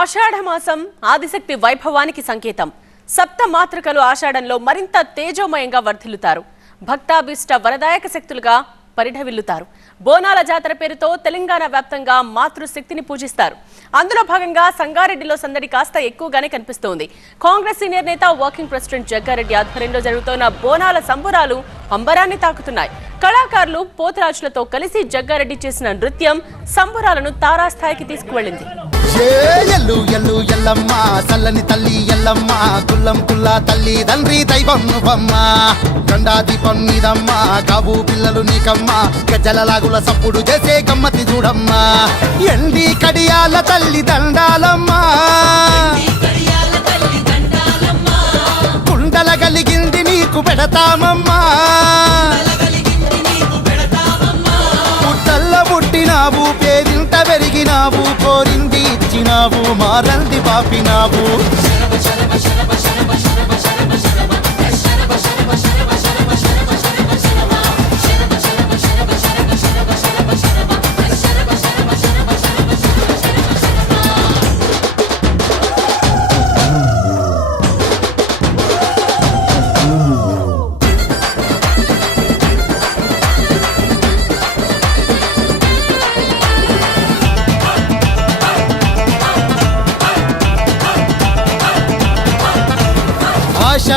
ఆషాఢమాసం ఆదిశక్తి వైభవానికి సంకేతం. సప్త మాతృకలు ఆషాఢంలో మరింత తేజోమయంగా వర్ధిల్లుతారు. భక్తాభిష్ట వరదాయక శక్తులుగా పరిఢవిల్లుతారు బోనాల జాతర పేరుతో తెలంగాణ వ్యాప్తంగా మాతృశక్తిని పూజిస్తారు. అందులో భాగంగా సంగారెడ్డిలో సందడి కాస్త ఎక్కువగానే కనిపిస్తోంది. కాంగ్రెస్ సీనియర్ నేత వర్కింగ్ ప్రెసిడెంట్ జగ్గారెడ్డి ఆధ్వర్యంలో జరుగుతున్న బోనాల సంబురాలు అంబరాన్ని తాకుతున్నాయి. కళాకారులు పోతరాజులతో కలిసి జగ్గారెడ్డి చేసిన నృత్యం సంబురాలను తారాస్థాయికి తీసుకువెళ్ళింది. ఎల్లు ఎల్లు ఎల్లమ్మ చల్లని తల్లి ఎల్లమ్మ కుల్లం కుల్ల తల్లి తండ్రి దైవం నువ్వమ్మ. దీపం మీడమ్మా కాబు పిల్లలు నీకమ్మ గజలలాగుల సప్పుడు చేసే గమ్మతి చూడమ్మ. ఎండి కడియాల తల్లి దండాలమ్మ. కుండల కలిగింది నీకు పెడతామమ్మా. పెరిగినావు కోరింది ఇచ్చినావు మారంది పాపినావు. శరభ శరభ శరభ శరభ శరభ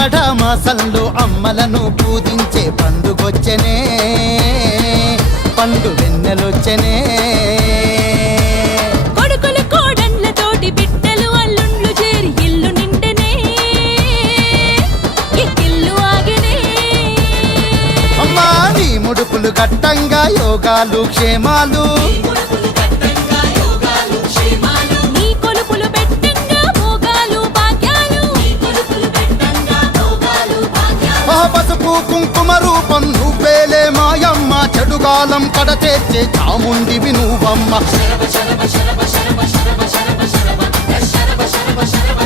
ఆషాఢ మాసంలో అమ్మలను పూజించే పండుగొచ్చనే. పండు వెన్నెలొచ్చనే. కొడుకులు కోడన్లతోటి బిడ్డలు అల్లుండ్లు చేరి ఇల్లు నిండెనే. ఇల్లు ఆగెనే. అమ్మా నీ ముడుపులు గట్టంగా యోగాలు క్షేమాలు. మాయమ్మ చెడుగాలం కడతేర్చే చాముండివి నువ్వమ్మ శరభ శరభ శరభ శరభ శరభ శరభ శరభ శరభ శరభ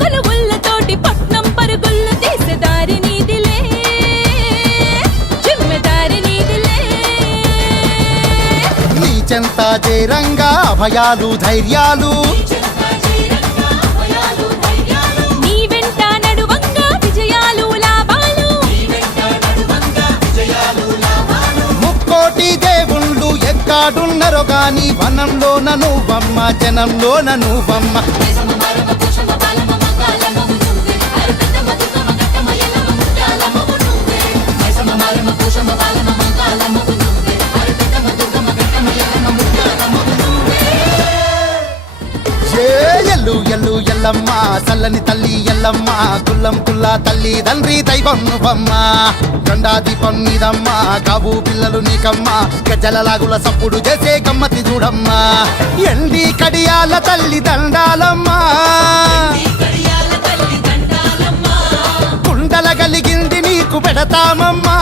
కొలువులతోటి పట్నం పరుగుళ్ళు తీసే దారి నీదిలే జిమ్మెదారి నీదిలే నీ చెంత చేరంగా అభయాలు ధైర్యాలు దేవుళ్ళు ఎక్కాడున్నరో గాని వనంలోన నువ్వమ్మ జనంలోన నువ్వమ్మ ఎల్లు ఎల్లు ఎల్లమ్మ చల్లని తల్లి ఎల్లమ్మ కుల్లం కుల్లా తల్లి తండ్రి దైవం నువ్వమ్మ. గండాది పన్నీదమ్మ కాబు పిల్లలు నీకమ్మ. గజలలాగుల సప్పుడు చేసే గమ్మతి చూడమ్మా. ఎండి కడియాల తల్లి దండాలమ్మా. కుండల కలిగింది నీకు పెడతామమ్మా.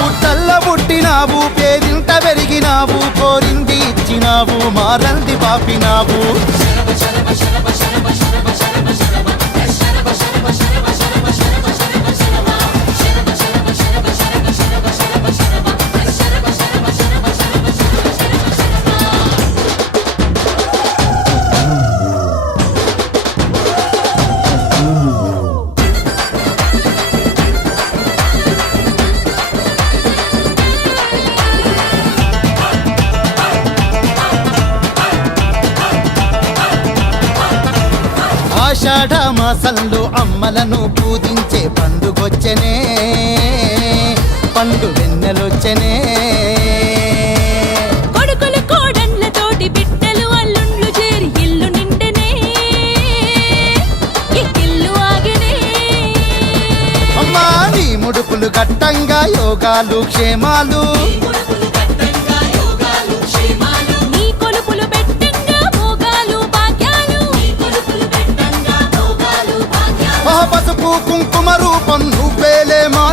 పుట్టల్ల పుట్టినావు పేరింట పెరిగినావు కోరింది ఇచ్చినావు మారంది పాపినావు. başarı başarı başarı başarı başarı ఆషాఢ మాసంలో అమ్మలను పూజించే పండుగొచ్చనే. పండు వెన్నెలొచ్చనే. కొడుకులు కోడన్లతోటి బిడ్డలు అల్లుండ్లు చేరి ఇల్లు నిండెనే. ఇల్లు ఆగెనే. అమ్మా ముడుపులు గట్టంగా యోగాలు క్షేమాలు.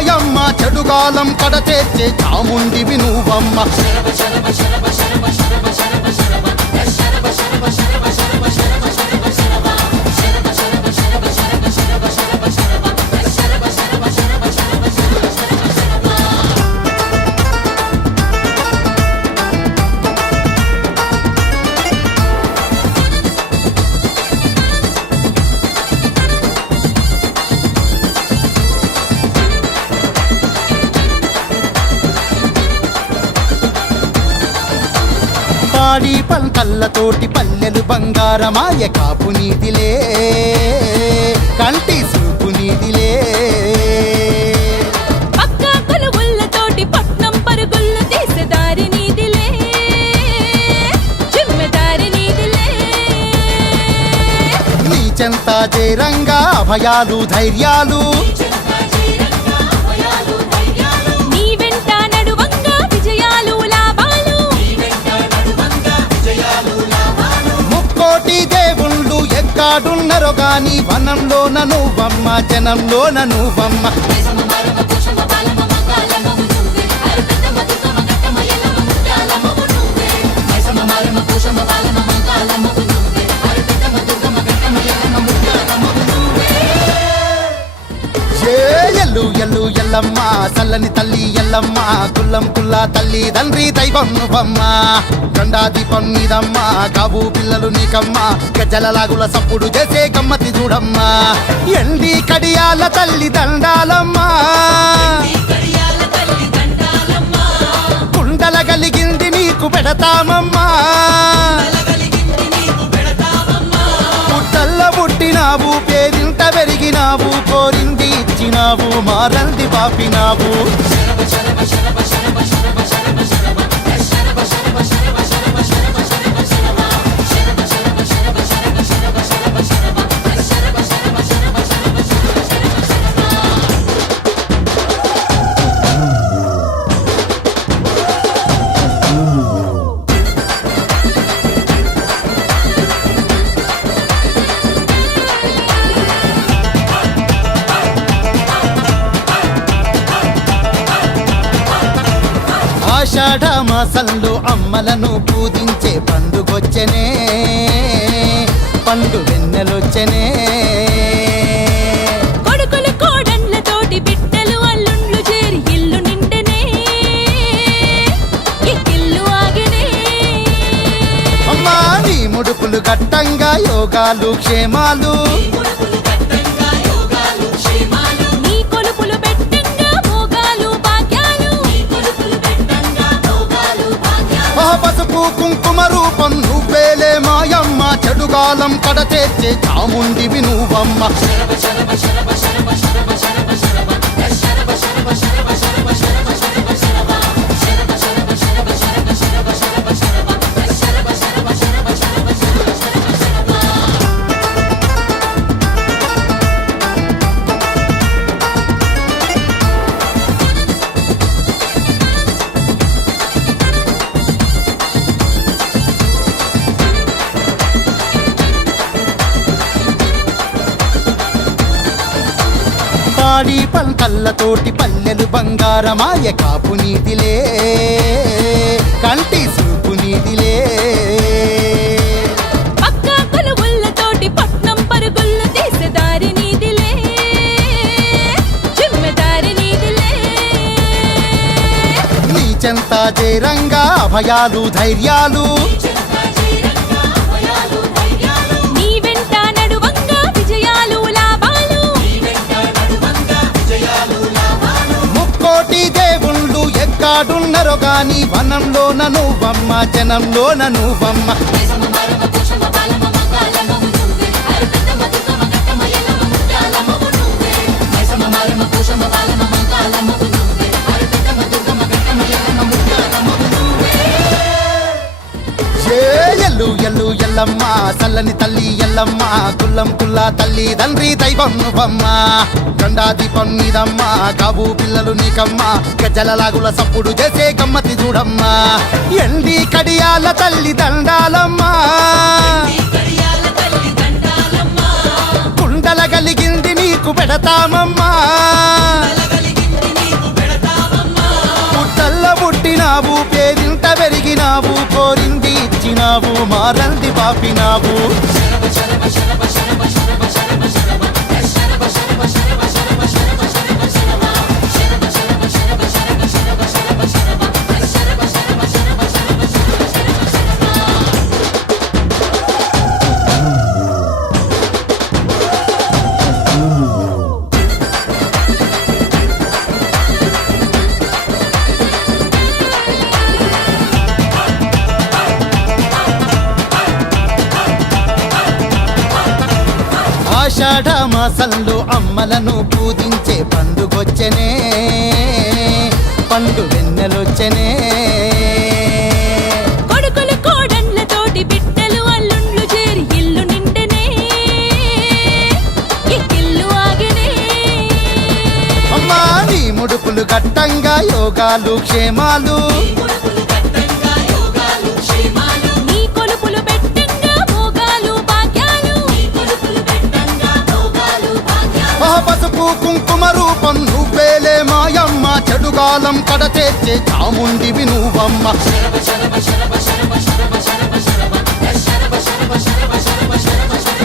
మాయమ్మ చెడుగాలం కడచేర్చే చాముండివి నువ్వమ్మ శరభ శరభ శరభ శరభ శరభ శరభ శరభ శరభ శరభ శరభ శరభ పట్నం పరుగుళ్ళు తీసే దారి నీదిలే జిమ్మెదారి నీదిలే. నీ చెంత చేరంగా అభయాలు ధైర్యాలు దేవుళ్ళు ఎక్కాడున్నరో గాని వనంలోన నువ్వమ్మ జనంలోన నువ్వమ్మ. ఏ ఎల్లమ్మ చల్లని తల్లి ఎల్లమ్మ కుల్లం కుల్ల తల్లి తండ్రి దైవం నువ్వమ్మ. గండా దీపం నీదమ్మ కాబు పిల్లలు నీకమ్మ గజలలాగుల సప్పుడు చేసే గమ్మతి చూడమ్మ. ఎండి కడియాల తల్లి దండాలమ్మ. కుండల కలిగింది నీకు పెడతామమ్మా. పుట్టల్ల పుట్టినావు పేరింత పెరిగినావు కోరింది పాపినావు మారంది పాపినావు. మాసంలో అమ్మలను పూజించే పండుగొచ్చనే పండు వెన్నెలొచ్చనే. కొడుకులు కోడన్లతోటి బిడ్డలు అల్లుండ్లు చేరి ఇల్లు నిండెనే ఇల్లు ఆగెనే. అమ్మా నీ ముడుపులు గట్టంగా యోగాలు క్షేమాలు. చెడుగాలం కడచేర్చే చాముండివి నువ్వమ్మ. పాడి పంటల్లతోటి పల్లెలు బంగారమాయ కాపు నీదిలే కంటి సూపు నీదిలే పక్క కొలువుల్లతోటి పట్నం పరుగుళ్ళు దేవుళ్ళు ఎక్కాడున్నరో గాని వనంలోన నువ్వమ్మ జనంలోన నువ్వమ్మ ఏ ఎల్లు ఎల్లు ఎల్లమ్మ చల్లని తల్లి ఎల్లమ్మ కుల్లం కుల్లా తల్లి తండ్రి దైవం నువ్వమ్మ. గండా దీపం నీదమ్మ కాబు పిల్లలు నీకమ్మ గజ్జలలాగుల సప్పుడు చేసే గమ్మతి చూడమ్మా. ఎండి కడియాల తల్లి దండాలమ్మా. కుండల కలిగింది నీకు పెడతామమ్మా. ఇచ్చినావు మారంది పాపినావు ఆషాఢ మాసంలో అమ్మలను పూజించే పండుగొచ్చనే. పండు వెన్నెలొచ్చనే. కొడుకులు కోడన్లతోటి బిడ్డలు అల్లుండ్లు చేరి ఇల్లు నిండెనే. ఇల్లు ఆగెనే. అమ్మా నీ ముడుపులు గట్టంగా యోగాలు క్షేమాలు. పసుపు కుంకుమ రూపం నువ్వేలే మాయమ్మ. చెడుగాలం కడతేర్చే చాముండివి నువ్వమ్మ. శరభ శరభ శరభ శరభ శరభ శరభ శరభ శరభ శరభ శరభ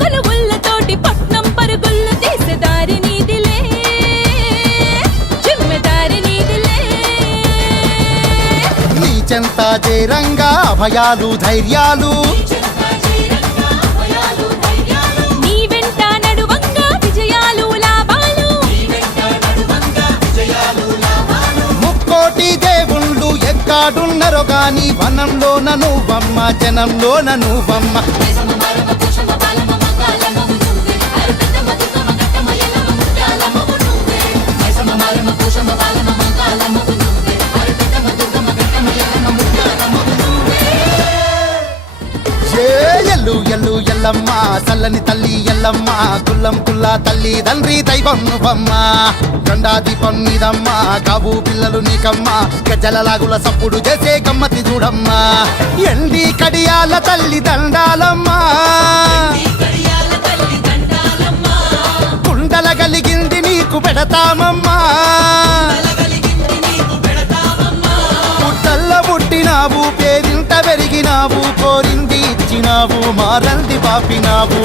కొలువుల్లతోటి పట్నం పరుగుళ్ళు తీసే దారి నీదిలే జిమ్మెదారి నీదిలే. నీ చెంత చేరంగా అభయాలు ధైర్యాలు ఎక్కాడున్నరో గాని వనంలోన నువ్వమ్మ జనంలోన నువ్వమ్మ ఏ ఎల్లమ్మ చల్లని తల్లి ఎల్లమ్మ కుల్లం కుల్లా తల్లి తండ్రి దైవం నువ్వమ్మ. గండా దీపం నీదమ్మ కాబు పిల్లలు నీకమ్మ లాగుల సప్పుడు చేసే గమ్మతి చూడమ్మా. ఎండి కడియాల తల్లి దండాలమ్మా. కుండల కలిగింది నీకు పెడతామమ్మా. పుట్టల్ల పుట్టినావు పేరింట పెరిగినావు కోరింది ఇచ్చినావు మారంది పాపినావు.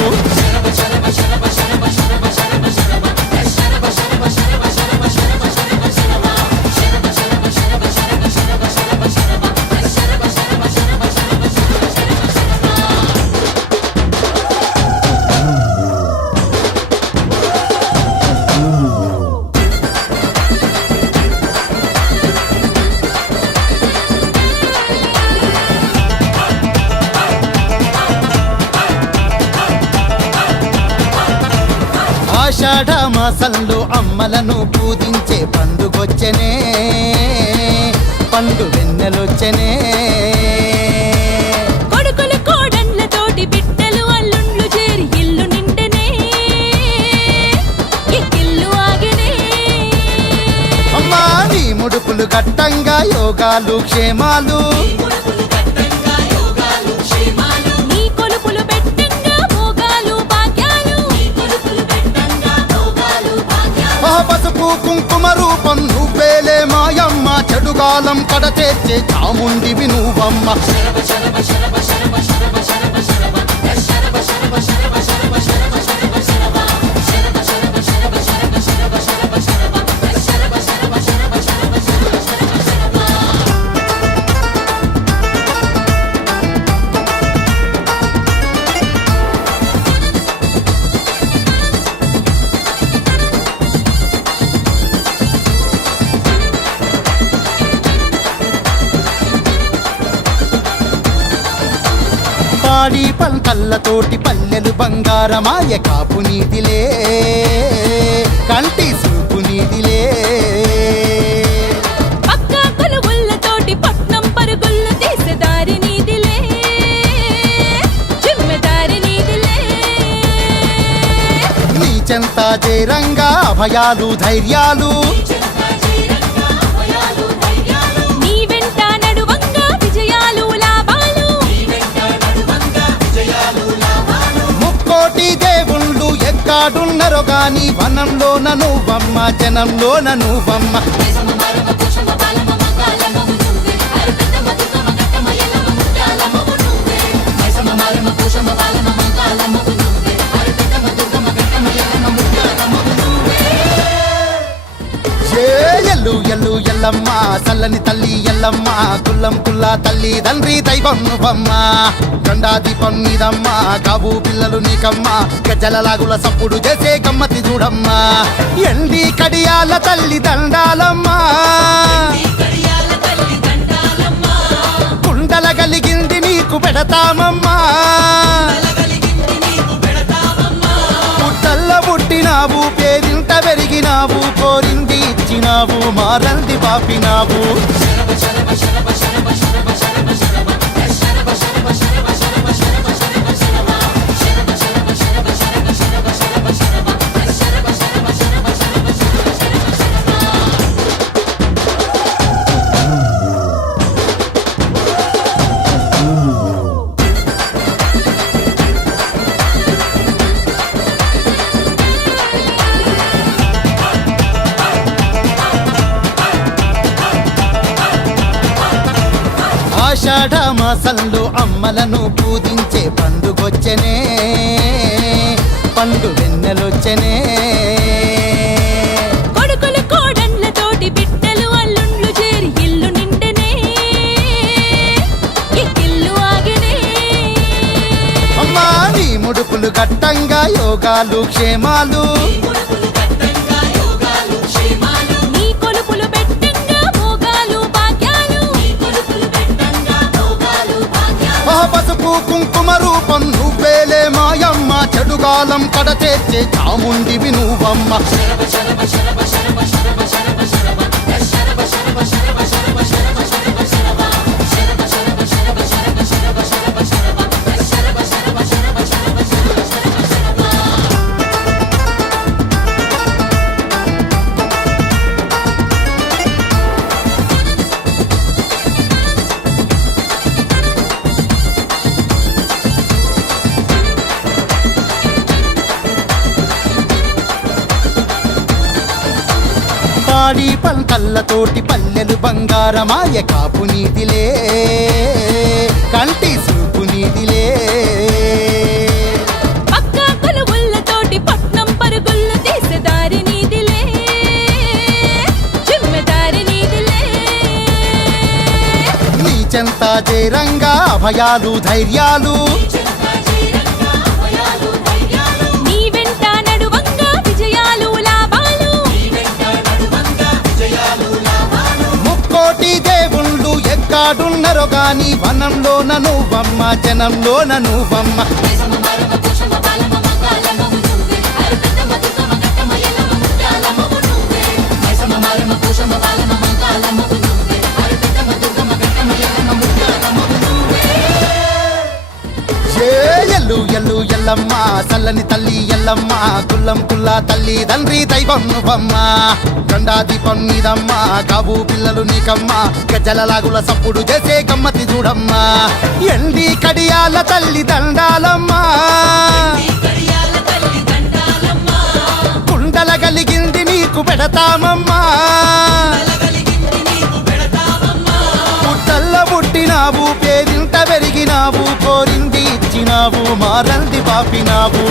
మాసంలో అమ్మలను పూజించే పండుగొచ్చనే. పండు వెన్నెలొచ్చనే. కొడుకులు బిడ్డలు అల్లుండ్లు చేరి ఇల్లు నిండెనే. ఇల్లు ఆగెనే. అమ్మా నీ ముడుపులు గట్టంగా యోగాలు క్షేమాలు. కుంకుమ రూపం నువ్వేలే మాయమ్మ. చెడుగాలం కడతేర్చే చాముండివి నువ్వమ్మ. పంటల్లతోటి పల్లెలు బంగారమాయ కాపు నీదిలే కంటి సూపు నీదిలే చెంత జయరంగా అభయాలు ధైర్యాలు ఎక్కాడున్నరో నను వనంలోన నువ్వమ్మ జనంలోన నువ్వమ్మ. ఎల్లు ఎల్లమ్మ చల్లని తల్లి ఎల్లమ్మ కుల్లం కుల్ల తల్లి తండ్రి దైవం నువ్వమ్మ. గండా దీపం నీదమ్మ కాబు పిల్లలు నీకమ్మ గజలలాగుల సప్పుడు చేసే గమ్మతి చూడమ్మా. ఎండి కడియాల తల్లి దండాలమ్మా. కుండల కలిగింది నీకు పెడతామమ్మా. పుట్టల్ల పుట్టినావు పెరిగినావు కోరింది ఇచ్చినావు మారంది పాపినావు. ఆషాఢ మాసంలో అమ్మలను పూజించే పండుగొచ్చనే. పండు వెన్నెలొచ్చనే. కొడుకులు కోడన్లతోటి బిడ్డలు అల్లుండ్లు చేరి ఇల్లు నిండెనే. ఇల్లు ఆగెనే. అమ్మా నీ ముడుపులు గట్టంగా యోగాలు క్షేమాలు. పసుపు కుంకుమ రూపం నువ్వేలే మాయమ్మ. చెడుగాలం కడచేర్చే చాముండివి నువ్వమ్మ పాడి పంటల్లతోటి పల్లెలు బంగారమాయ కాపు నీదిలే కంటి సూపు నీదిలే. చెంత జయరంగా అభయాలు ధైర్యాలు దేవుళ్ళు ఎక్కాడున్నరో గాని వనంలోన నువ్వమ్మ జనంలోన నువ్వమ్మ. ఎల్లమ్మ చల్లని తల్లి ఎల్లమ్మ కుల్లం కుల్ల తల్లి తండ్రి దైవం నువ్వమ్మ. గండా దీపం నీదమ్మ కాబు పిల్లలు నీకమ్మ గజలలాగుల సప్పుడు చేసే గమ్మతి చూడమ్మా. ఎండి కడియాల తల్లి దండాలమ్మా. కుండల కలిగింది నీకు పెడతామమ్మా. పుట్టల్ల పుట్టినావు ఇచ్చినావు మారంది పాపినావు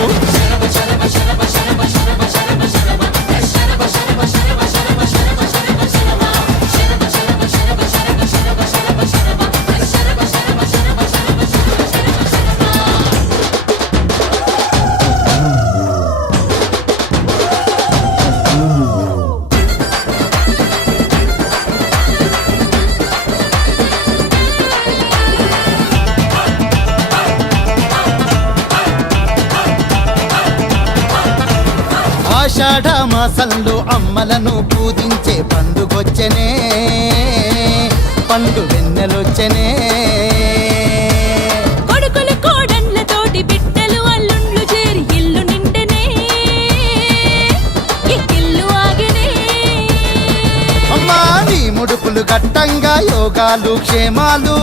మాసంలో అమ్మలను పూజించే పండుగొచ్చనే. పండు వెన్నెలొచ్చనే. కొడుకులు కోడన్లతోటి బిడ్డలు అల్లుండ్లు చేరి ఇల్లు నిండెనే. ఇల్లు ఆగెనే. అమ్మా నీ ముడుపులు గట్టంగా యోగాలు క్షేమాలు.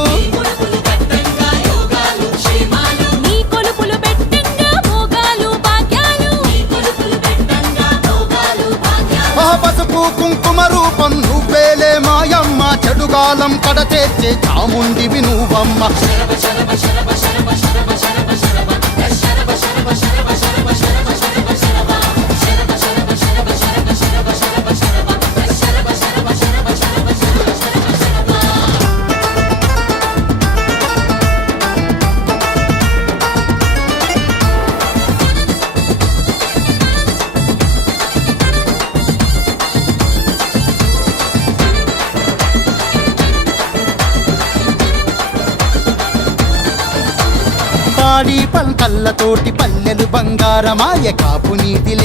కాలం కడతేర్చే చాముండివి నువ్వమ్మ శరభ పంటల్లతోటి పల్లెలు బంగారమాయ కాపు నీతిలే.